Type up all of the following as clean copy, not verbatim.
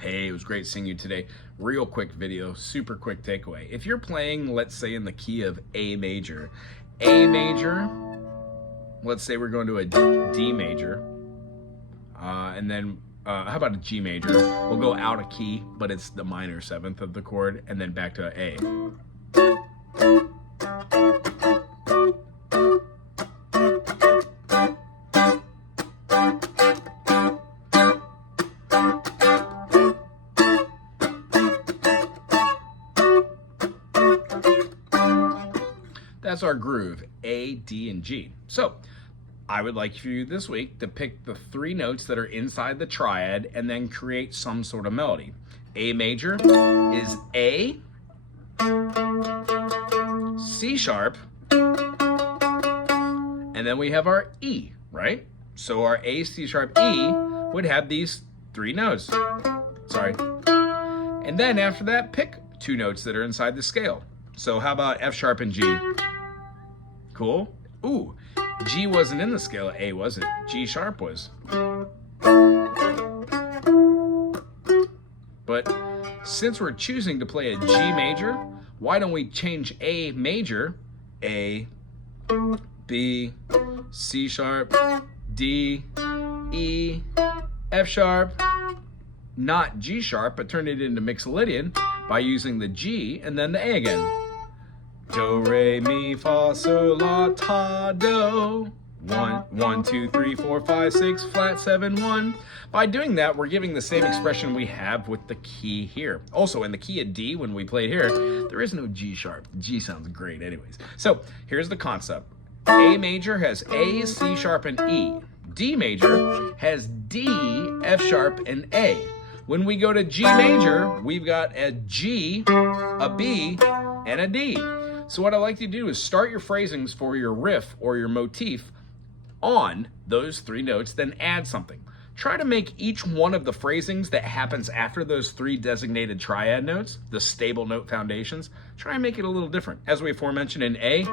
Hey, it was great seeing you today. Real quick video, super quick takeaway. If you're playing, let's say in the key of A major, let's say we're going to a D major, and then how about a G major? We'll go out a key, but it's the minor seventh of the chord, and then back to A. That's our groove, A, D, and G. So I would like for you this week to pick the three notes that are inside the triad and then create some sort of melody. A major is A, C sharp, and then we have our E, right? So our A, C sharp, E would have these three notes. Sorry. And then after that, pick two notes that are inside the scale. So how about F sharp and G? Cool. Ooh, G wasn't in the scale, A was it? G sharp was. But since we're choosing to play a G major, why don't we change A major, A, B, C sharp, D, E, F sharp, not G sharp, but turn it into Mixolydian by using the G and then the A again. Do, re, mi, fa, sol, la, ta, do. 1, 2, 3, 4, 5, 6, flat, 7, 1. By doing that, we're giving the same expression we have with the key here. Also, in the key of D, when we play here, there is no G sharp. G sounds great anyways. So here's the concept. A major has A, C sharp, and E. D major has D, F sharp, and A. When we go to G major, we've got a G, a B, and a D. So what I like to do is start your phrasings for your riff or your motif on those three notes, then add something. Try to make each one of the phrasings that happens after those three designated triad notes, the stable note foundations, try and make it a little different. As we aforementioned in A, a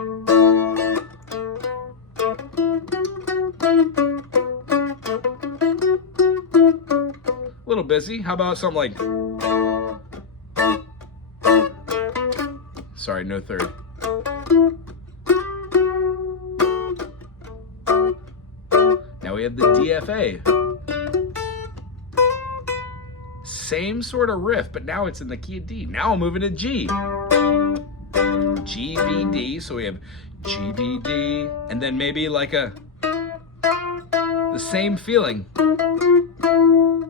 little busy. How about something like, sorry, no third. Now we have the DFA. Same sort of riff, but now it's in the key of D. Now I'll move it to G. G, B, D, so we have G, B, D, and then maybe like the same feeling,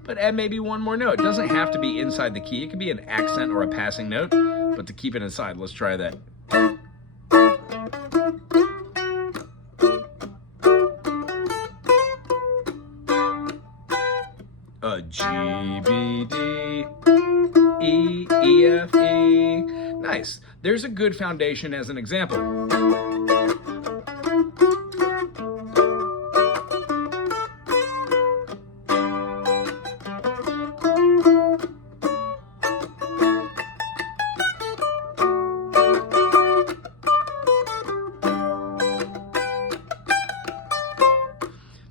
but add maybe one more note. It doesn't have to be inside the key. It can be an accent or a passing note, but to keep it inside, let's try that. G, B, D, E, E, F, E. Nice. There's a good foundation as an example.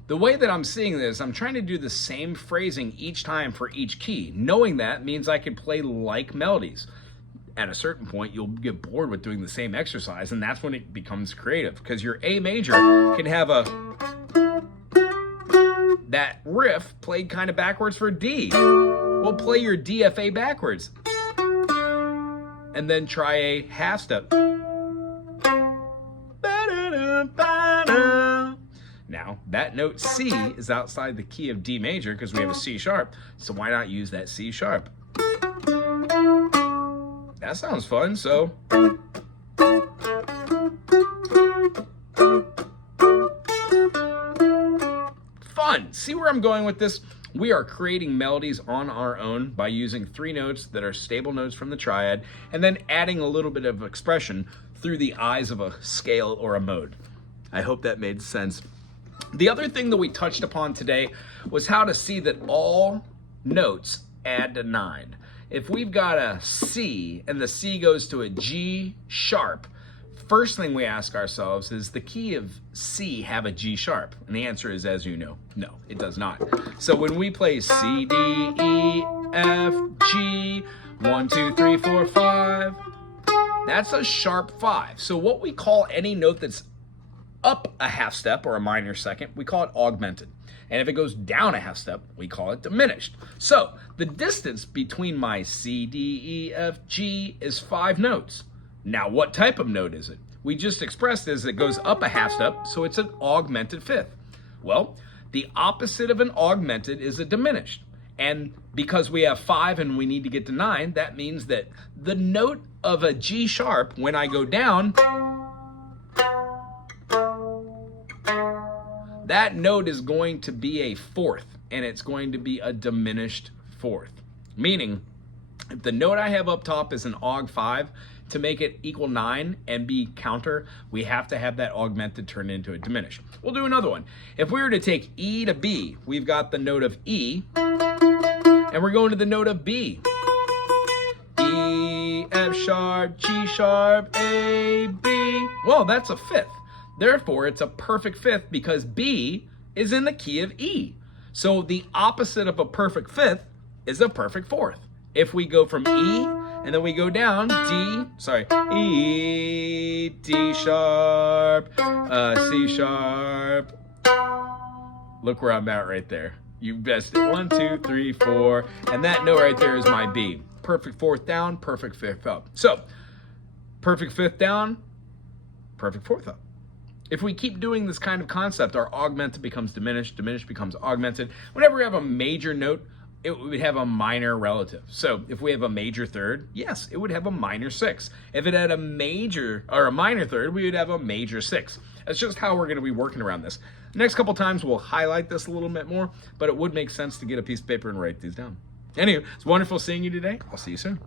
The way that I'm seeing this, I'm trying to do the same phrasing each time for each key. Knowing that means I can play like melodies. At a certain point, you'll get bored with doing the same exercise, and that's when it becomes creative, because your A major can have that riff played kind of backwards for D. We'll play your DFA backwards, and then try a half step. Now, that note C is outside the key of D major because we have a C sharp, so why not use that C sharp? That sounds fun, so. Fun! See where I'm going with this? We are creating melodies on our own by using three notes that are stable notes from the triad, and then adding a little bit of expression through the eyes of a scale or a mode. I hope that made sense. The other thing that we touched upon today was how to see that all notes add to 9. If we've got a C and the C goes to a G sharp, first thing we ask ourselves is, the key of C have a G sharp? And the answer is, as you know, no, it does not. So when we play C, D, E, F, G, 1, 2, 3, 4, 5. That's a sharp 5. So what we call any note that's up a half step or a minor second, we call it augmented. And if it goes down a half step, we call it diminished. So the distance between my C, D, E, F, G is 5 notes. Now what type of note is it? We just expressed as it goes up a half step, so it's an augmented fifth. Well, the opposite of an augmented is a diminished. And because we have 5 and we need to get to 9, that means that the note of a G sharp, when I go down, that note is going to be a fourth, and it's going to be a diminished fourth. Meaning, if the note I have up top is an aug 5, to make it equal 9 and be counter, we have to have that augmented turn into a diminished. We'll do another one. If we were to take E to B, we've got the note of E, and we're going to the note of B. E, F sharp, G sharp, A, B. Well, that's a fifth. Therefore, it's a perfect fifth because B is in the key of E. So the opposite of a perfect fifth is a perfect fourth. If we go from E and then we go down, E, D sharp, C sharp. Look where I'm at right there. You guessed it. 1, 2, 3, 4. And that note right there is my B. Perfect fourth down, perfect fifth up. So, perfect fifth down, perfect fourth up. If we keep doing this kind of concept, our augmented becomes diminished, diminished becomes augmented. Whenever we have a major note, it would have a minor relative. So if we have a major third, yes, it would have a minor 6. If it had a major or a minor third, we would have a major 6. That's just how we're going to be working around this. The next couple times we'll highlight this a little bit more, but it would make sense to get a piece of paper and write these down. Anyway, it's wonderful seeing you today. I'll see you soon.